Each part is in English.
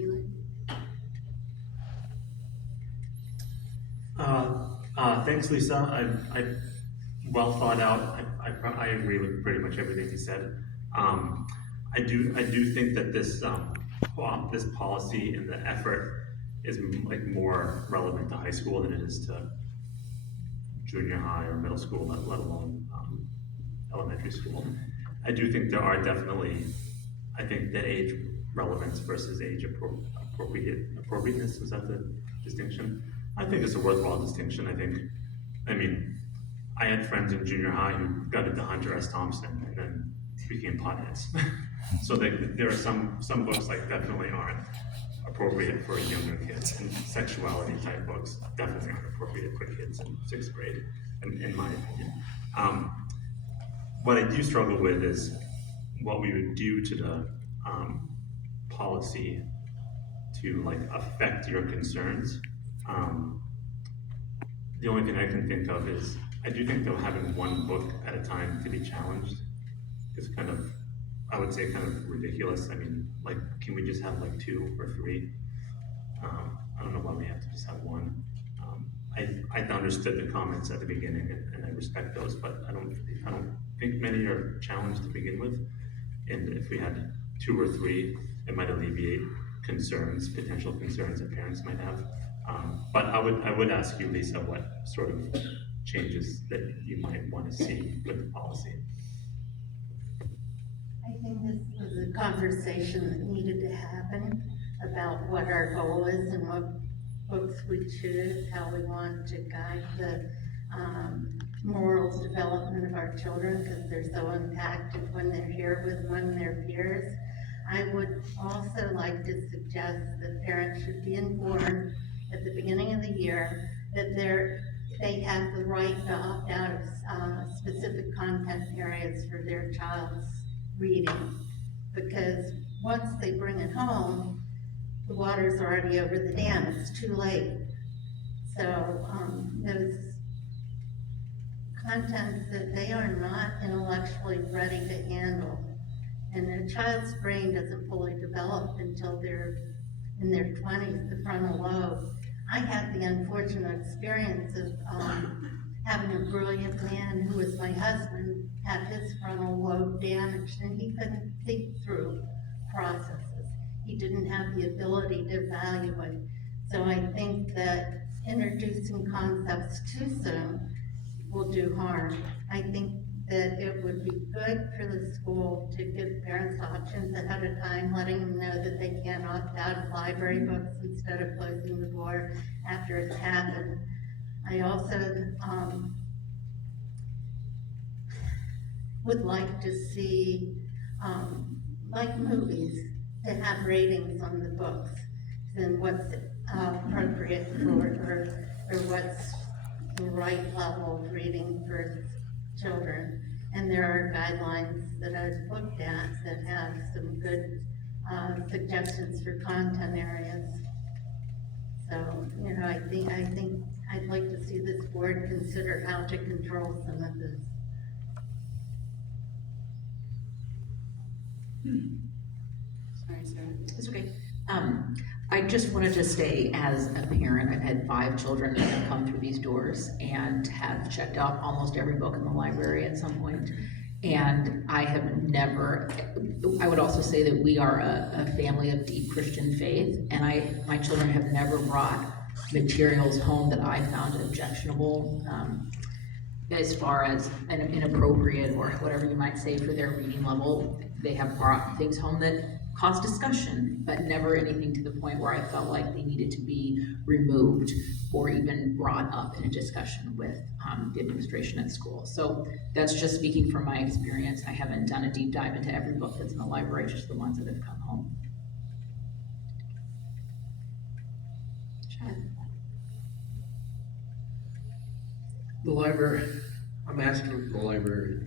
Eli? Thanks, Lisa. I well thought out. I agree with pretty much everything you said. I do think that this policy and the effort is like more relevant to high school than it is to junior high or middle school, let alone elementary school. I do think there are definitely, I think that age relevance versus age appropriateness, is that the distinction? I think it's a worthwhile distinction. I mean, I had friends in junior high who got into Hunter S. Thompson and then became potheads. So there are some books like definitely aren't appropriate for younger kids, and sexuality type books definitely aren't appropriate for kids in sixth grade, in my opinion. What I do struggle with is what we would do to the policy to like affect your concerns. The only thing I can think of is I do think that having one book at a time to be challenged is kind of, I would say, kind of ridiculous. I mean, like, can we just have like 2 or 3? I don't know why we have to just have one. I understood the comments at the beginning, and I respect those, but I don't think many are challenged to begin with. And if we had 2 or 3, it might alleviate potential concerns that parents might have. But I would ask you, Lisa, what sort of changes that you might want to see with the policy. I think this was a conversation that needed to happen about what our goal is and what books we choose, how we want to guide the morals development of our children, because they're so impacted when they're here with among their peers. I would also like to suggest that parents should be informed at the beginning of the year that they have the right to opt out of specific content areas for their child's reading, because once they bring it home, the water's already over the dam, it's too late. So those contents that they are not intellectually ready to handle, and a child's brain doesn't fully develop until they're in their 20s, the frontal lobe. I had the unfortunate experience of having a brilliant man who was my husband have his frontal lobe damaged, and he couldn't think through processes. He didn't have the ability to evaluate. So I think that introducing concepts too soon will do harm. I think that it would be good for the school to give parents options ahead of time, letting them know that they can opt out of library books instead of closing the door after it's happened. I also would like to see, like movies, to have ratings on the books and what's appropriate for, or what's the right level of reading for children. And there are guidelines that I've looked at that have some good suggestions for content areas. So, you know, I think I'd like to see this board consider how to control some of this. Sorry, Sarah. It's okay. I just wanted to say, as a parent, I've had 5 children that have come through these doors and have checked out almost every book in the library at some point. And I have never, I would also say that we are a family of deep Christian faith, and my children have never brought materials home that I found objectionable, as far as inappropriate or whatever you might say for their reading level. They have brought things home that caused discussion, but never anything to the point where I felt like they needed to be removed or even brought up in a discussion with the administration at school. So that's just speaking from my experience. I haven't done a deep dive into every book that's in the library, just the ones that have come home. Chad? The library, I'm asking the library,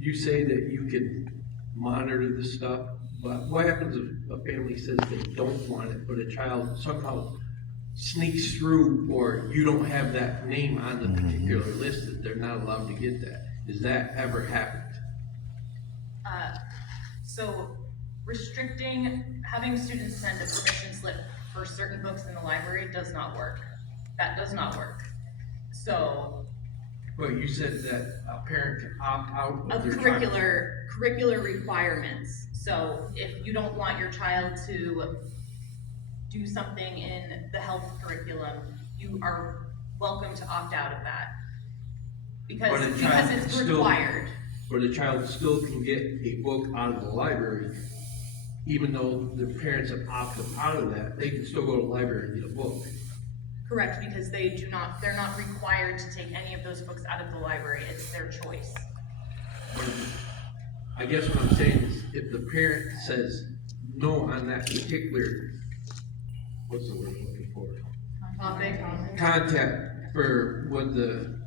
you say that you can monitor this stuff, but what happens if a family says they don't want it, but a child somehow sneaks through, or you don't have that name on the particular list that they're not allowed to get that? Does that ever happen? So restricting, having students send a permission slip for certain books in the library does not work. That does not work. So, But you said that a parent can opt out of of their child. curricular requirements. So if you don't want your child to do something in the health curriculum, you are welcome to opt out of that. But a Because child it's still- required. But a child still can get a book out of the library, even though their parents have opted out of that, they can still go to the library and get a book. Correct, because they're not required to take any of those books out of the library, it's their choice. I guess what I'm saying is, if the parent says no on that particular, what's the word I'm looking for? Topic. Contact for what the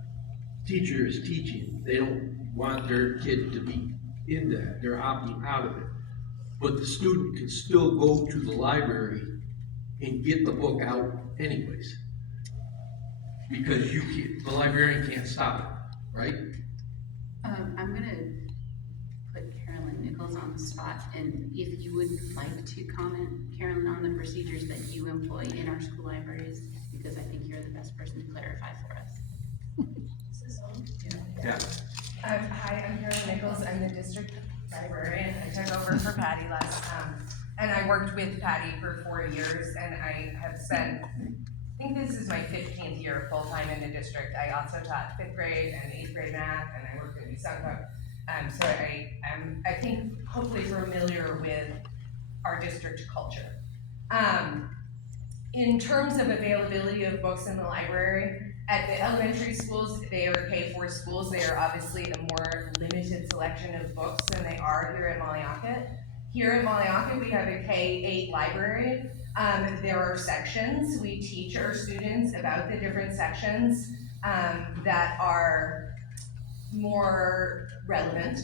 teacher is teaching, they don't want their kid to be in that, they're opting out of it. But the student can still go to the library and get the book out anyways. Because the librarian can't stop it, right? I'm gonna put Carolyn Nichols on the spot, and if you would like to comment, Carolyn, on the procedures that you employ in our school libraries, because I think you're the best person to clarify for us. Yeah. Hi, I'm Carolyn Nichols, I'm the district librarian, I took over for Patty and I worked with Patty for 4 years, and I have spent, I think this is my 15th year full-time in the district. I also taught 5th grade and 8th grade math, and I worked in Suncook. So I am, I think, hopefully familiar with our district culture. In terms of availability of books in the library, at the elementary schools, they are K-4 schools. They are obviously a more limited selection of books than they are here at Mollyauket. Here at Mollyauket, we have a K-8 library. There are sections. We teach our students about the different sections that are more relevant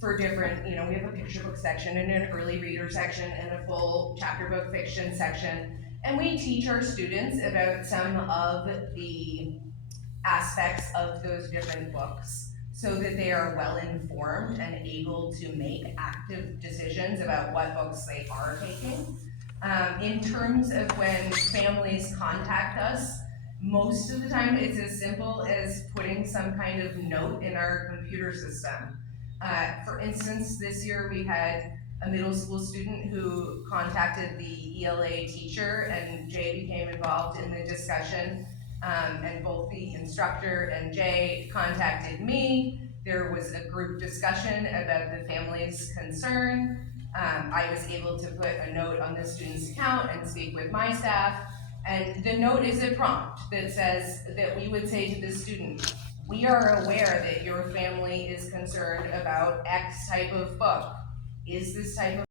for different, we have a picture book section and an early reader section and a full chapter book fiction section. And we teach our students about some of the aspects of those different books so that they are well informed and able to make active decisions about what books they are taking. In terms of when families contact us, most of the time it's as simple as putting some kind of note in our computer system. For instance, this year we had a middle school student who contacted the ELA teacher, and Jay became involved in the discussion, and both the instructor and Jay contacted me. There was a group discussion about the family's concern. I was able to put a note on the student's account and speak with my staff, and the note is a prompt that says that we would say to the student, we are aware that your family is concerned about X type of book. Is this type of